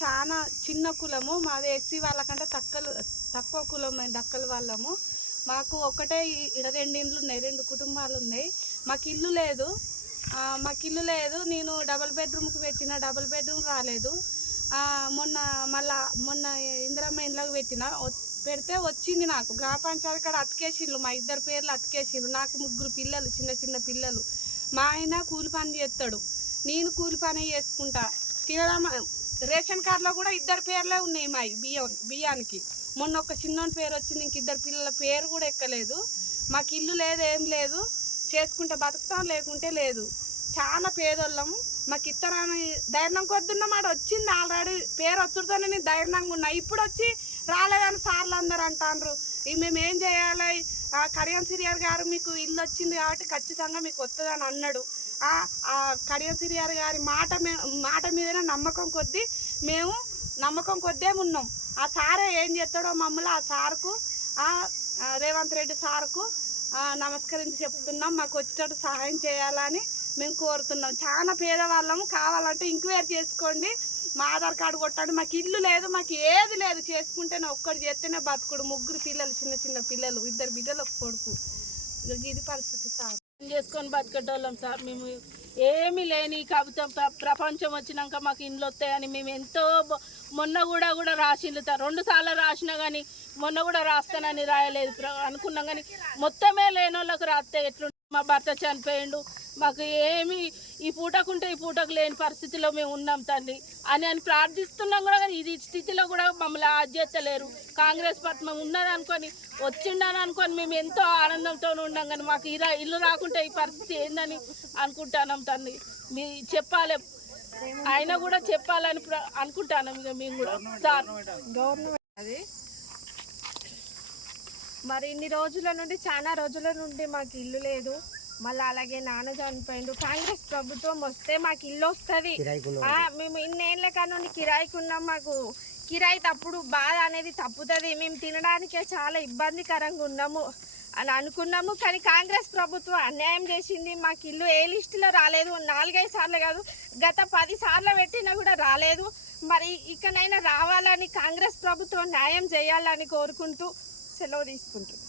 చాలా చిన్న కులము. మాది ఎస్సీ వాళ్ళకంటే తక్కువ తక్కువ కులం దక్కల వాళ్ళము. మాకు ఒకటే ఇడ ఈడ రెండు ఇండ్లు ఉన్నాయి రెండు కుటుంబాలు ఉన్నాయి మాకు ఇల్లు లేదు. మాకు ఇల్లు లేదు. నేను డబల్ బెడ్రూమ్కి పెట్టిన డబల్ బెడ్రూమ్ రాలేదు. మొన్న మళ్ళా మొన్న ఇందిరమ్మ ఇండ్లకు పెట్టిన. పెడితే వచ్చింది నాకు. గ్రామ పంచాయతీ కాడ అతికేసిండ్రు మా ఇద్దరు పేర్లు అతికేసిండ్రు. నాకు ముగ్గురు పిల్లలు చిన్న చిన్న పిల్లలు. మా ఆయన కూలి పని చేస్తాడు. నేను కూలి పని చేసుకుంటా. తినడం రేషన్ కార్డులో కూడా ఇద్దరు పేర్లే ఉన్నాయి మావి బియ్యం బియ్యానికి. మొన్న ఒక చిన్నోని పేరు వచ్చింది ఇంక ఇద్దరు పిల్లల పేరు కూడా ఎక్కలేదు. మాకు ఇల్లు లేదు ఏం లేదు. చేసుకుంటే బతుకుతాం లేకుంటే లేదు. చాలా పేదోళ్ళము మాకు ఇత్తనాన్ని ధైర్యం కొద్దున్నమాట వచ్చింది ఆల్రెడీ. పేరు వచ్చుడుతోనే నేను ధైర్యంగా ఉన్నా. ఇప్పుడు వచ్చి రాలేదని సార్లు అందరు అంటాండ్రు. ఇక మేము ఏం చేయాలి? కడియం సిరియార్ గారు మీకు ఇల్లు వచ్చింది కాబట్టి ఖచ్చితంగా మీకు వస్తుందని అన్నాడు. కడియం సిరియార్ గారి మాట మాట మీదనే నమ్మకం కొద్దీ మేము నమ్మకం కొద్దే ఉన్నాం. ఆ సారే ఏం చేస్తాడో మమ్మల్ని ఆ సార్కు ఆ రేవంత్ రెడ్డి సార్కు నమస్కరించి చెప్తున్నాం. మాకు వచ్చేటట్టు సహాయం చేయాలని మేము కోరుతున్నాం. చాలా పేదవాళ్ళము కావాలంటే ఎంక్వైరీ చేసుకోండి. మా ఆధార్ కార్డు కొట్టాడు మాకు ఇల్లు లేదు మాకు ఏది లేదు. చేసుకుంటేనే ఒక్కడు చేస్తేనే బతుకుడు. ముగ్గురు పిల్లలు చిన్న చిన్న పిల్లలు ఇద్దరు బిడ్డలు ఒక కొడుకు. ఇది పరిస్థితి సార్. చేసుకొని బతికేటోళ్ళం సార్? మేము ఏమీ లేని కవితం ప్ర- ప్రపంచం వచ్చినాక మాకు ఇండ్లు వస్తాయని మేము ఎంతో మొన్న కూడా కూడా రాసిండ్రు తా- రెండు సార్లు రాసినా కానీ మొన్న కూడా రాస్తానని రాయలేదు. ప్ర- అనుకున్నాం కానీ మొత్తమే లేని వాళ్ళకు రాస్తే ఎట్లుంటుంది మా భర్త చనిపోయిండు. మాకు ఏమి ఈ పూటకుంటే ఈ పూటకు లేని పరిస్థితిలో మేము ఉన్నాం తండ్రి అని అని ప్రార్థిస్తున్నాం కూడా కానీ ఇది స్థితిలో కూడా మమ్మల్ని ఆధ్యతలేరు కాంగ్రెస్ పార్టీ మేము ఉన్నది అనుకొని వచ్చిండని అనుకొని మేము ఎంతో ఆనందంతో ఉన్నాం కానీ మాకు ఇలా ఇల్లు రాకుంటే ఈ పరిస్థితి ఏందని అనుకుంటున్నాం తండ్రి మీ చెప్పాలి ఆయన కూడా చెప్పాలని ప్ర- అనుకుంటున్నాం ఇక మేము కూడా. సార్. గవర్నమెంట్ అది. మరి ఇన్ని రోజుల నుండి చాలా రోజుల నుండి మాకు ఇల్లు లేదు. మళ్ళీ అలాగే నాన్న చనిపోయిండు. కాంగ్రెస్ ప్రభుత్వం వస్తే మాకు ఇల్లు వస్తుంది. మేము ఇన్నేళ్ళ కానుండి కిరాయికి ఉన్నాం మాకు. కిరాయి తప్పుడు బాధ అనేది తప్పుతుంది. మేము తినడానికే చాలా ఇబ్బందికరంగా ఉన్నాము అని అనుకున్నాము. కానీ కాంగ్రెస్ ప్రభుత్వం అన్యాయం చేసింది. మాకు ఇల్లు ఏ లిస్టులో రాలేదు. నాలుగైదు సార్లు కాదు గత పది సార్లు పెట్టినా కూడా రాలేదు. మరి ఇకనైనా రావాలని కాంగ్రెస్ ప్రభుత్వం న్యాయం చేయాలని కోరుకుంటూ సెలవు తీసుకుంటున్నాం.